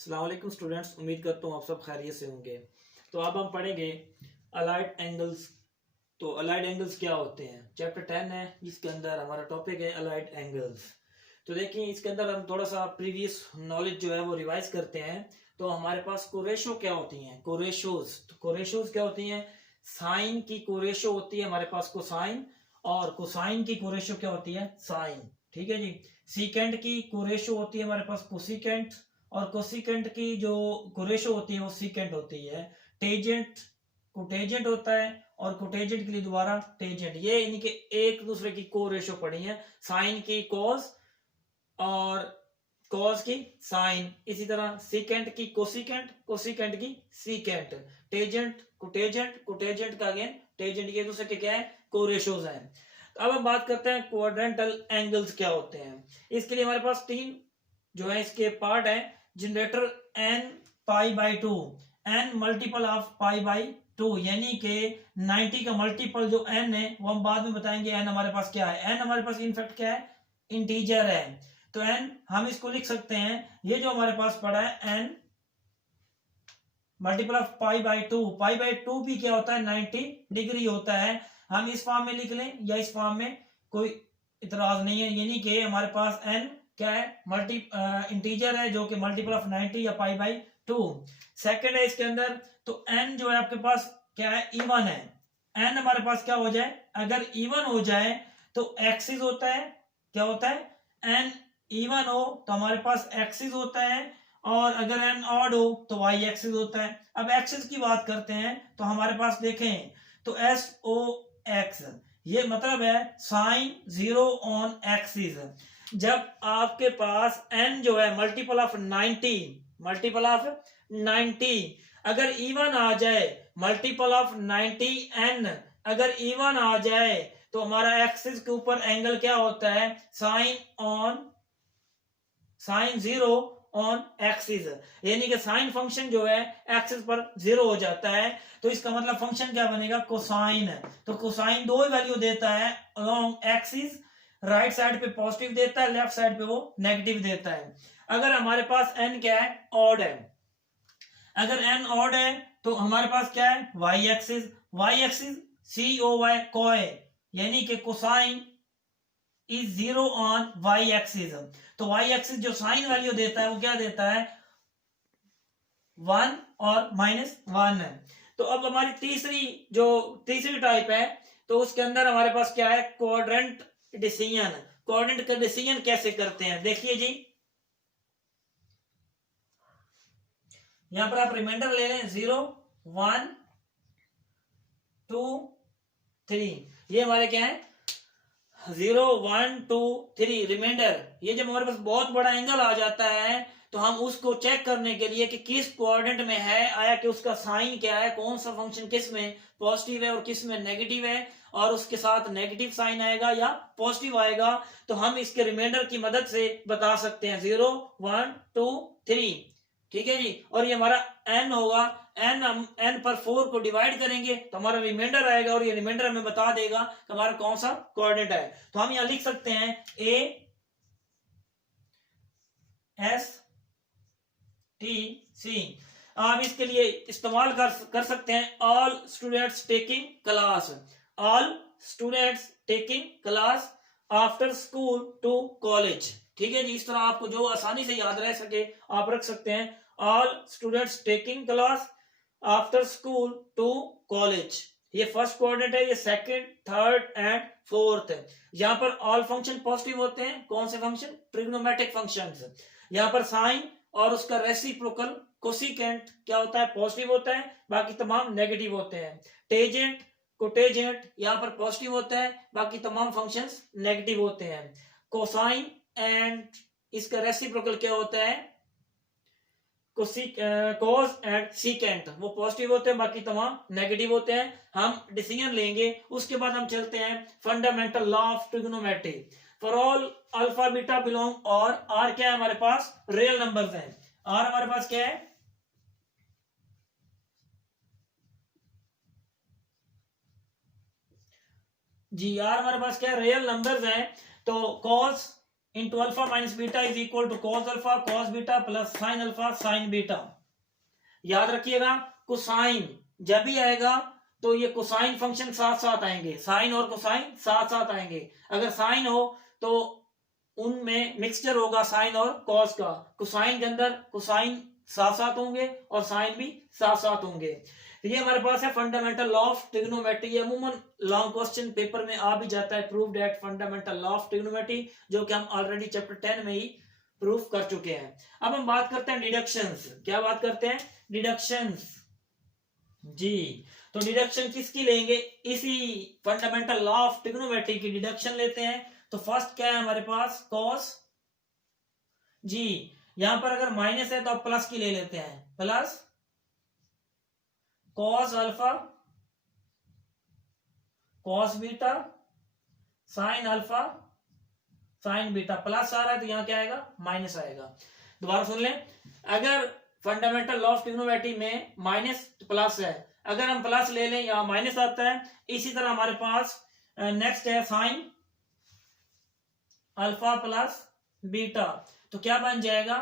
अस्सलाम वालेकुम स्टूडेंट्स, उम्मीद करता हूँ आप सब खैरियत से होंगे। तो अब हम पढ़ेंगे अलाइड एंगल्स। तो अलाइड एंगल्स क्या होते हैं, चैप्टर 10 है जिसके अंदर हमारा टॉपिक है अलाइड एंगल्स। तो देखिए इसके अंदर हम थोड़ा सा प्रीवियस नॉलेज जो है वो रिवाइज करते हैं। तो हमारे पास कोरेशो क्या होती हैं, कोरेशोज। तो कोरेशोज क्या होती हैं, साइन की कोरेशो होती है हमारे पास कोसाइन, और कोसाइन की कोरेशो क्या होती है, साइन। ठीक है जी। सीकेंट की कोरेशो होती है हमारे पास कोसिकेंट, और कोसिकेंट की जो कोरेशो होती है वो सीकेंट होती है। टेजेंट कोटेजेंट होता है, और कोटेजेंट के लिए दोबारा टेजेंट। ये इनके एक दूसरे की कोरेशो पड़ी है, साइन की कोस और कॉस की साइन। इसी तरह सीकेंट की कोसिकेंट, कोसिकेंट की सीकेंट। टेजेंट कोटेजेंट, कोटेजेंट का अगेन टेजेंट। ये दूसरे के क्या है, कोरेशोज हैं। तो अब हम बात करते हैं क्वाड्रेंटल एंगल्स क्या होते हैं। इसके लिए हमारे पास तीन जो है इसके पार्ट है। Generator n pi by two, n multiple of pi by two, यानी कि 90 का मल्टीपल जो n है वो हम बाद में बताएंगे। n हमारे पास क्या है, n हमारे पास इनफैक्ट क्या है, इंटीजर है। तो n हम इसको लिख सकते हैं, ये जो हमारे पास पड़ा है n multiple of pi by two. Pi by two भी क्या होता है, 90 डिग्री होता है। हम इस फॉर्म में लिख लें या इस फॉर्म में, कोई इतराज नहीं है। यानी कि हमारे पास n क्या है, इंटीजर है जो कि मल्टीपल ऑफ 90 या पाई बाई टू। सेकेंड है इसके अंदर, तो n जो है आपके पास क्या है, इवन है। n हमारे पास क्या हो जाए, अगर इवन हो जाए तो एक्सिस होता है, क्या होता है, n इवन हो तो हमारे पास एक्सिस होता है, और अगर n ऑड हो तो y एक्सिस होता है। अब एक्सिस की बात करते हैं तो हमारे पास देखें तो एस ओ एक्स, ये मतलब है साइन जीरो ऑन एक्सिस। जब आपके पास n जो है मल्टीपल ऑफ 90, मल्टीपल ऑफ 90 अगर इवन आ जाए, मल्टीपल ऑफ 90 n अगर इवन आ जाए तो हमारा एक्सिस के ऊपर एंगल क्या होता है, sine on, sine zero on axis. यानी कि साइन फंक्शन जो है एक्सिस पर जीरो हो जाता है। तो इसका मतलब फंक्शन क्या बनेगा, कोसाइन। तो कोसाइन दो ही वैल्यू देता है अलोंग एक्सिस, राइट साइड पे पॉजिटिव देता है, लेफ्ट साइड पे वो नेगेटिव देता है। अगर हमारे पास n क्या है, ऑड है, अगर n ऑड है तो हमारे पास क्या है, y एक्सिस। y एक्सिस सी ओ वाई कोए, यानी कि cosine is zero on y axis. तो y एक्सिस जो साइन वैल्यू देता है वो क्या देता है, 1 और -1 है। तो अब हमारी तीसरी टाइप है, तो उसके अंदर हमारे पास क्या है, क्वाड्रेंट डिसीजन। क्वाड्रेंट का डिसीजन कैसे करते हैं, देखिए जी। यहां पर आप रिमाइंडर ले लें, 0 1 2 3, ये हमारे क्या है, 0 1 2 3 रिमाइंडर। ये जब हमारे पास बहुत बड़ा एंगल आ जाता है तो हम उसको चेक करने के लिए कि किस कोऑर्डिनेट में है, आया कि उसका साइन क्या है, कौन सा फंक्शन किस में पॉजिटिव है और किस में नेगेटिव है, और उसके साथ नेगेटिव साइन आएगा या पॉजिटिव आएगा, तो हम इसके रिमाइंडर की मदद से बता सकते हैं 0 1 2 3। ठीक है जी। और ये हमारा n होगा, n हम n पर 4 को डिवाइड करेंगे तो हमारा रिमाइंडर आएगा, और ये रिमाइंडर हमें बता देगा कि हमारा कौन सा कोऑर्डिनेट है। तो हम यहां लिख सकते हैं a s t c। आप इसके लिए इस्तेमाल कर सकते हैं all students taking class, all students taking class after school to college. ठीक है जी। इस तरह आपको जो आसानी से याद रह सके आप रख सकते हैं, all students taking class after school to college. ये फर्स्ट कोऑर्डिनेट है, ये सेकंड, थर्ड एंड फोर्थ है। यहाँ पर ऑल फंक्शन पॉजिटिव होते हैं, कौन से फंक्शन, ट्रिग्नोमेट्रिक फंक्शंस। यहाँ पर साइन और उसका रेसिप्रोकल कोसिकेंट क्या होता है, पॉजिटिव होता है, बाकी तमाम नेगेटिव होते हैं। टेजेंट कोटेजेंट यहाँ पर पॉजिटिव होता है, बाकी तमाम फंक्शंस नेगेटिव होते हैं। कोसाइन एंड इसका रेसिप्रोकल क्या होता है, कोस एंड सीकेंट, वो पॉजिटिव होते हैं, बाकी तमाम नेगेटिव होते हैं। हम डिसीजन लेंगे, उसके बाद हम चलते हैं fundamental law of trigonometry. For all alpha beta belong, और आर क्या है हमारे पास, रियल नंबर्स हैं। आर हमारे पास क्या है, जी आर हमारे पास क्या है, रियल नंबर्स हैं। तो cos into alpha minus beta is equal to cos alpha cos beta plus sine alpha sine beta. याद रखिएगा कोसाइन जब भी आएगा तो ये कोसाइन फंक्शन साथ साथ आएंगे, साइन और कोसाइन साथ साथ आएंगे। अगर साइन हो तो उनमें मिक्सचर होगा साइन और कॉस का, कोसाइन के अंदर कोसाइन साथ साथ होंगे और साइन भी साथ साथ होंगे। तो ये हमारे पास है फंडामेंटल लॉ ऑफ ट्रिग्नोमेट्री। अमूमन लॉन्ग क्वेश्चन पेपर में आ भी जाता है, prove that fundamental law of trigonometry, जो कि हम ऑलरेडी चैप्टर 10 में ही प्रूफ कर चुके हैं। अब हम बात करते हैं डिडक्शंस। क्या बात करते हैं? डिडक्शंस जी। तो डिडक्शन किसकी लेंगे? इसी फंडामेंटल लॉ ऑफ ट्रिग्नोमेट्री की डिडक्शन लेते हैं। तो फर्स्ट क्या है हमारे पास? कॉस जी। यहां पर अगर माइनस है तो आप प्लस की ले लेते हैं, plus cos alpha cos beta sine alpha sine beta, plus आ रहा है तो यहां क्या आएगा? माइनस आएगा। दोबारा सुन लें, अगर फंडामेंटल लॉ ऑफ ट्रिग्नोमेट्री में माइनस प्लस है, अगर हम प्लस ले लें यहां माइनस आता है। इसी तरह हमारे पास नेक्स्ट है साइन अल्फा प्लस बीटा, तो क्या बन जाएगा?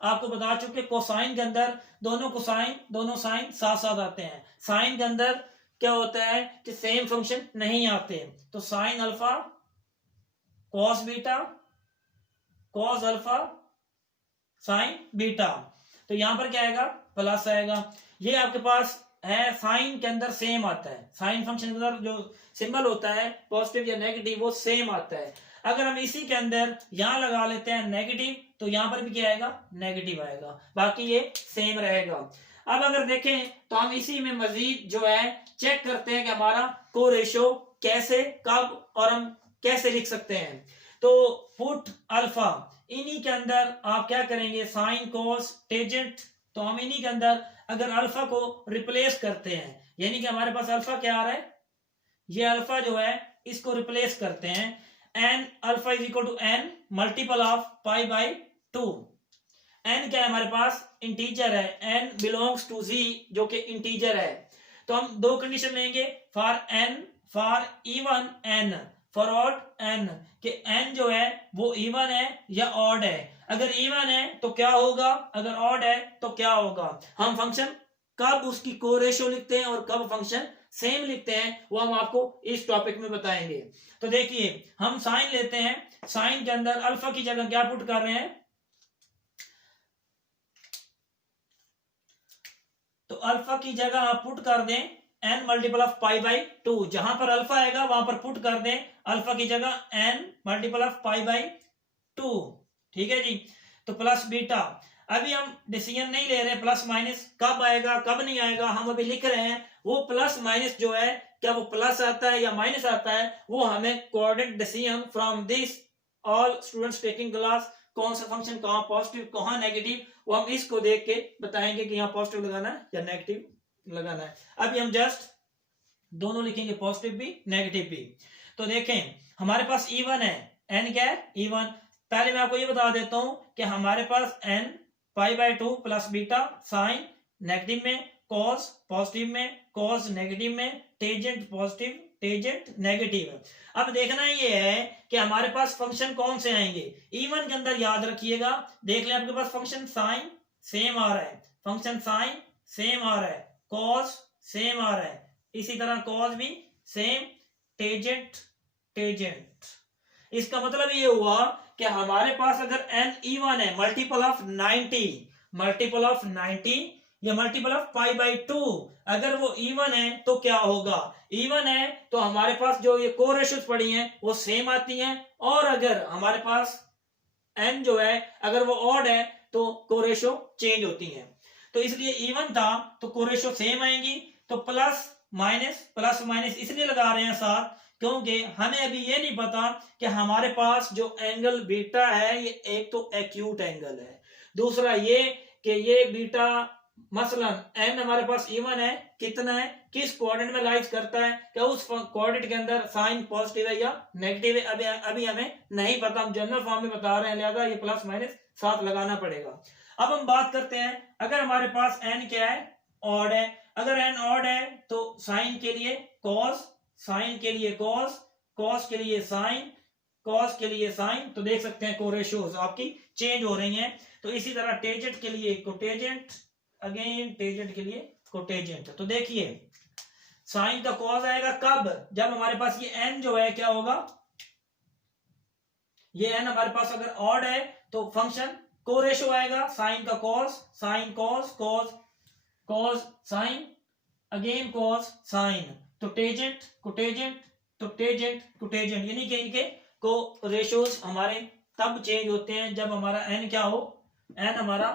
आपको बता चुके कोसाइन के अंदर दोनों साइन साथ साथ आते हैं। साइन के अंदर क्या होता है कि सेम फंक्शन नहीं आते, तो sine alpha cos beta cos alpha sine beta, तो यहां पर क्या आएगा? प्लस आएगा। ये आपके पास है साइन के अंदर सेम आता है, साइन फंक्शन के अंदर जो सिंबल होता है पॉजिटिव या नेगेटिव वो सेम आता है। अगर हम इसी के अंदर यहां लगा लेते हैं नेगेटिव, तो यहां पर भी क्या आएगा? नेगेटिव आएगा, बाकी ये सेम रहेगा। अब अगर देखें तो हम इसी में मजीद जो है चेक करते हैं कि हमारा को रेशो कैसे, कब और हम कैसे लिख सकते हैं। तो पुट अल्फा, इन्हीं के अंदर आप क्या करेंगे? साइन कॉस टेंजेंट, तो हम इन्हीं के अंदर अगर अल्फा को रिप्लेस करते हैं, यानी कि हमारे पास अल्फा क्या आ रहा है? ये अल्फा जो है इसको रिप्लेस करते हैं। N alpha is equal to n multiple of pi by 2। N क्या है हमारे पास? इंटीजर है, एन बिलोंग्स टू जी जो कि इंटीजर है। तो हम दो कंडीशन लेंगे, for n for even n for odd n, कि एन जो है वो इवन है या ऑड है। अगर इवन है तो क्या होगा, अगर ऑड है तो क्या होगा। हम फंक्शन कब उसकी को रेशो लिखते हैं और कब फंक्शन सेम लिखते हैं वो हम आपको इस टॉपिक में बताएंगे। तो देखिए हम साइन लेते हैं, साइन के अंदर अल्फा की जगह क्या पुट कर रहे हैं? तो अल्फा की जगह आप पुट कर दें n multiple of pi by 2, जहां पर अल्फा आएगा वहां पर पुट कर दें अल्फा की जगह n multiple of pi by 2। ठीक है जी। तो प्लस बीटा, अभी हम डिसीजन नहीं ले रहे प्लस माइनस कब आएगा कब नहीं आएगा, हम अभी लिख रहे हैं। वो प्लस माइनस जो है क्या वो प्लस आता है या माइनस आता है, वो हमें coordinate decision from this all students taking class, कौन सा फंक्शन कहाँ पॉजिटिव कहाँ नेगेटिव, वो हम इसको देख के बताएंगे कि यहाँ पॉजिटिव लगाना है या नेगेटिव लगाना है। अभी हम जस्ट दोनों लिखेंगे, पॉजिटिव भी नेगेटिव भी। तो देखें हमारे पास इवन है, एन क्या है? इवन। पहले मैं आपको ये बता देता हूं कि हमारे पास N pi by 2 plus beta sine negative में, कॉस पॉजिटिव में, कॉस नेगेटिव में, टेंजेंट पॉजिटिव टेंजेंट नेगेटिव। अब देखना ये है कि हमारे पास फंक्शन कौन से आएंगे। इवन के अंदर याद रखिएगा, देख ले आपके पास फंक्शन साइन सेम आ रहा है, फंक्शन साइन सेम आ रहा है, कॉस सेम आ रहा है, इसी तरह कॉस भी सेम, टेंजेंट टेंजेंट। इसका मतलब ये हुआ कि हमारे पास अगर n इवन है मल्टीपल ऑफ 90 या मल्टीपल ऑफ पाई बाई 2, अगर वो इवन है तो क्या होगा? इवन है तो हमारे पास जो ये कोरेशंस पड़ी हैं वो सेम आती हैं, और अगर हमारे पास n जो है अगर वो ऑड है तो कोरेशो चेंज होती हैं। तो इसलिए इवन था तो कोरेशो सेम आएंगी। तो प्लस माइनस इसलिए लगा रहे हैं साथ क्योंकि हमें अभी ये नहीं पता कि हमारे पास जो एंगल बीटा है ये एक तो एक्यूट एंगल है, दूसरा ये कि ये बीटा मसलन एन हमारे पास इवन है, कितना है, किस कोऑर्डिनेट में लाइज करता है, क्या उस कोऑर्डिनेट के अंदर साइन पॉजिटिव है या नेगेटिव है, अभी हमें नहीं पता, हम जनरल फॉर्म में बता रहे हैं, लिहाजा ये प्लस माइनस साथ लगाना पड़ेगा। अब हम बात करते हैं अगर हमारे पास एन क्या है? ऑड है। अगर एन ऑड है तो साइन के लिए कॉस, साइन के लिए कॉस, कॉस के लिए साइन, कॉस के लिए साइन, तो देख सकते हैं कोरेशियोज आपकी चेंज हो रही हैं। तो इसी तरह टेजेंट के लिए कोटेजेंट, अगेन टेजेंट के लिए कोटेजेंट। तो देखिए साइन का कॉस आएगा कब, जब हमारे पास ये एन जो है क्या होगा, ये एन हमारे पास अगर ऑड है तो फंक्शन कोरेशियो आएगा, साइन का cos, sine cos, cos cos sine, again cos sine. तो टेजेंट कोटेजेंट, तो टेजेंट कोटेजेंट, यानी कि इनके को रेशियोज हमारे तब चेंज होते हैं जब हमारा एन क्या हो, एन हमारा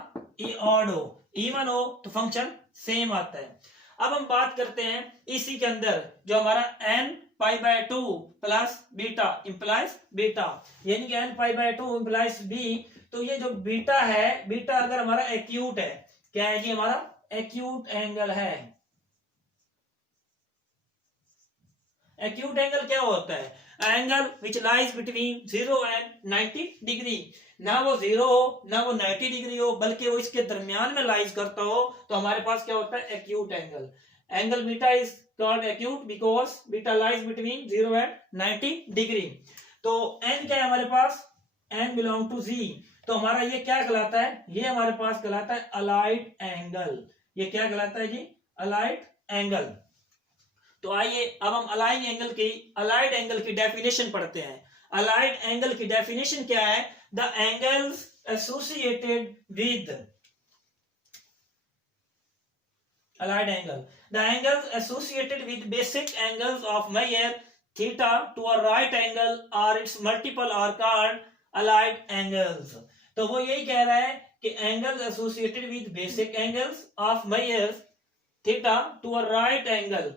ऑड हो, इवन हो तो फंक्शन सेम आता है। अब हम बात करते हैं इसी के अंदर जो हमारा n pi by 2 plus beta implies beta, यानी कि n pi by 2 implies B. तो ये जो बीटा है, बीटा अगर हमारा एक्यूट है, क्या है जी, हमारा एक्यूट एंगल है। एक्यूट एंगल क्या होता है, angle which lies between 0 and 90 degree. ना वो 0 हो ना वो 90 डिग्री हो, बल्कि वो इसके दरमियान में लाइज करता हो, तो हमारे पास क्या होता है, acute angle. Angle beta is called acute because beta lies between 0 and 90 degree. तो एन क्या है हमारे पास, एन बिलोंग टू जी, तो हमारा ये क्या कहलाता है, ये हमारे पास कहलाता है अलाइड एंगल। ये क्या कहलाता है जी, अलाइड एंगल। तो आइए अब हम अलाइड एंगल की डेफिनेशन पढ़ते हैं। अलाइड एंगल की डेफिनेशन क्या है, the angles associated with allied angle, the angles associated with basic angles of measure theta to a right angle और its multiple are called allied angles. तो वो यही कह रहा है कि angles associated with basic angles of measure theta to a right angle.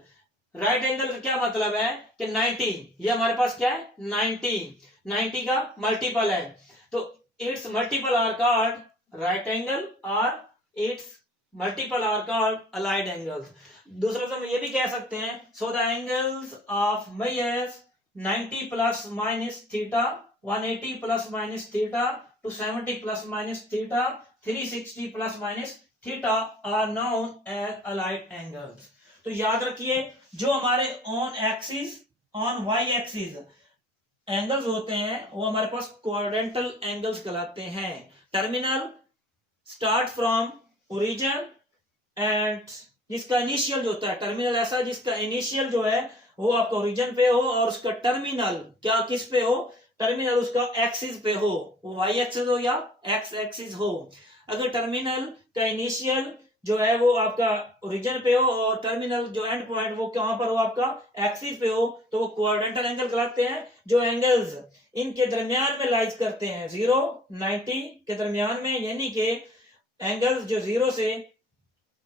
Right angle का क्या मतलब है कि 90, ये हमारे पास क्या है 90 का मल्टीपल है, तो its multiple are called right angle और its multiple are called allied angles. दूसरे से हम ये भी कह सकते हैं, so the angles of measures 90 plus minus theta, 180 plus minus theta, 270 plus minus theta, 360 plus minus theta are known as allied angles. तो याद रखिए जो हमारे on axis, on Y axis angles होते हैं वो हमारे पास क्वाड्रेंटल एंगल्स कहलाते हैं। Terminal start from origin and जिसका इनिशियल जो होता है, टर्मिनल ऐसा जिसका इनिशियल जो है वो आपका ओरिजिन पे हो और उसका टर्मिनल क्या किस पे हो, टर्मिनल उसका एक्सिस पे हो, वो वाई एक्सिस हो या एक्स एक्सिस हो। अगर टर्मिनल का इनिशियल जो है वो आपका ओरिजिन पे हो और टर्मिनल जो एंड पॉइंट वो कहां पर हो, आपका एक्सिस पे हो, तो वो क्वाड्रेंटल एंगल कहलाते हैं। जो एंगल्स इनके दरमियान में लाइज करते हैं 0 90 के दरमियान में, यानी कि एंगल्स जो 0 से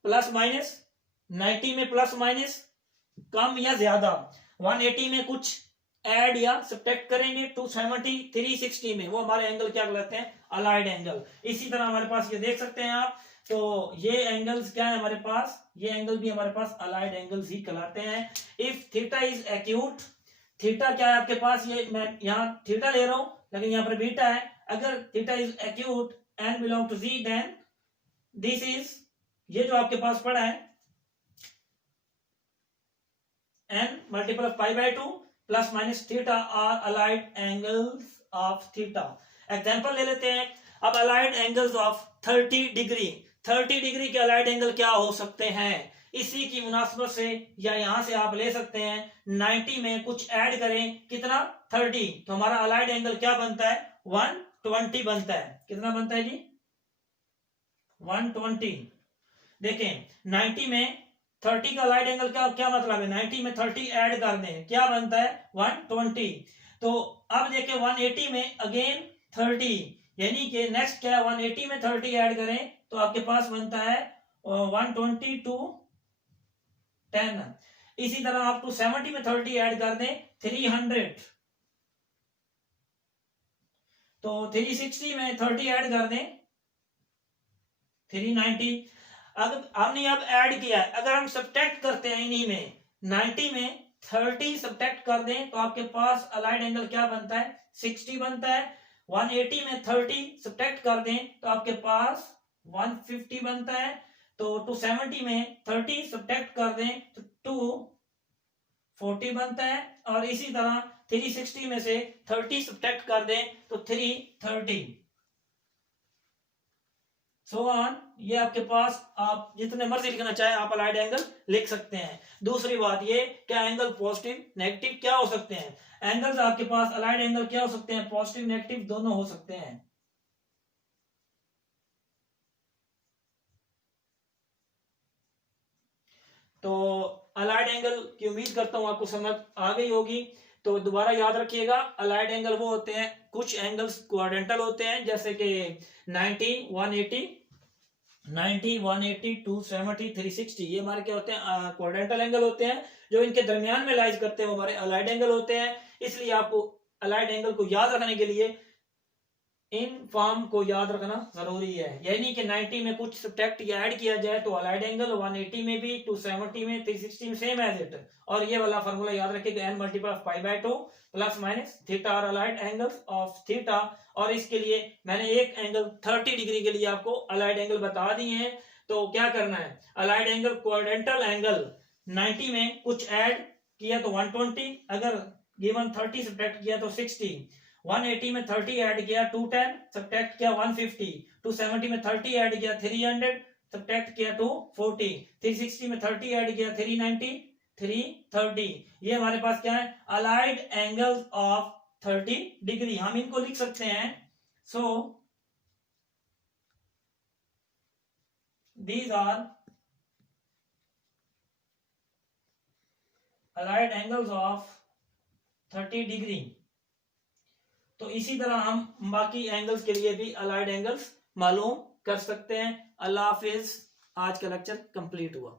प्लस माइनस, 90 में प्लस माइनस कम या ज्यादा, 180 में कुछ ऐड या सब्ट्रैक्ट करेंगे, 270 360 में, वो हमारे एंगल क्या कहलाते हैं, अलाइड एंगल। इसी तरह हमारे पास ये देख सकते हैं आप, तो ये एंगल्स क्या है हमारे पास, ये एंगल भी हमारे पास अलाइड एंगल्स ही कहलाते हैं। If theta is acute, theta क्या है आपके पास, ये मैं यहाँ थीटा ले रहा हूं लेकिन यहाँ पर बीटा है, अगर theta is acute n belong to Z, then this is, ये जो आपके पास पड़ा है n multiple of pi by 2 plus minus theta are allied angles of theta. Example ले लेते हैं अब, allied angles of 30 degree, 30 degree के अलाइड एंगल क्या हो सकते हैं, इसी की मुनासबत से या यहां से आप ले सकते हैं 90 में कुछ ऐड करें, कितना 30, तो हमारा अलाइड एंगल क्या बनता है 120 बनता है। कितना बनता है जी 120। देखें 90 में 30 का अलाइड एंगल क्या क्या मतलब है, 90 में 30 ऐड कर दें क्या बनता है 120। तो अब देखें 180 में अगेन 30, यानी कि नेक्स्ट क्या है 180 में 30 ऐड करें तो आपके पास बनता है 120 to 10। इसी तरह आप 270 में 30 ऐड कर दें 300, तो 360 में 30 ऐड कर दें 390। अगर हमने अब ऐड किया है, अगर हम सब्ट्रैक्ट करते हैं इन्हीं में 90 में 30 सब्ट्रैक्ट कर दें तो आपके पास अलाइड एंगल क्या बनता है 60 बनता है। 180 में 30 सब्ट्रैक्ट कर दें तो आपके पास 150 बनता है। तो 270 में 30 सब्ट्रैक्ट कर दें तो 240 बनता है। और इसी तरह 360 में से 30 सब्ट्रैक्ट कर दें तो 330 सो ऑन। ये आपके पास आप जितने मर्जी लिखना चाहे आप अलाइड एंगल लिख सकते हैं। दूसरी बात ये क्या एंगल पॉजिटिव नेगेटिव क्या हो सकते हैं। एंगल्स आपके पास अलाइड एंगल क्या हो सकते हैं, पॉजिटिव नेगेटिव दोनों हो सकते हैं। तो अलाइड एंगल की उम्मीद करता हूं आपको समझ आ गई होगी। तो दोबारा याद रखिएगा अलाइड एंगल वो होते हैं, कुछ एंगल्स क्वाड्रेंटल होते हैं जैसे कि 90, 180, 270, 360, ये हमारे क्या होते हैं क्वाड्रेंटल एंगल होते हैं। जो इनके दरमियान में लाइज करते हैं वो हमारे अलाइड एंगल होते हैं। इसलिए आपको अलाइड एंगल को याद रखने के लिए इन फॉर्म को याद रखना जरूरी है। यानी कि 90 में कुछ सब्ट्रैक्ट या ऐड किया जाए तो अलाइड एंगल, 180 में भी, 270 में, 360 में सेम एज इट। और ये वाला फार्मूला याद रखिएगा n multiple of pi by 2 plus minus theta are allied angles of theta. और इसके लिए मैंने एक एंगल 30 डिग्री के लिए आपको अलाइड एंगल बता दिए हैं। तो क्या करना है, अलाइड एंगल क्वाड्रेंटल एंगल 90 में कुछ ऐड किया तो 120, अगर गिवन 30 सब्ट्रैक्ट किया तो 60, 180 में 30 ऐड किया 210, सब्ट्रैक्ट किया 150, 270 में 30 ऐड किया 300, सब्ट्रैक्ट किया 240, 360 में 30 ऐड किया 390, 330। ये हमारे पास क्या है, अलाइड एंगल्स ऑफ 30 डिग्री। हम इनको लिख सकते हैं, so these are allied angles of 30 degree. तो इसी तरह हम बाकी एंगल्स के लिए भी अलाइड एंगल्स मालूम कर सकते हैं। अल्लाह हाफिज। आज का लेक्चर कंप्लीट हुआ।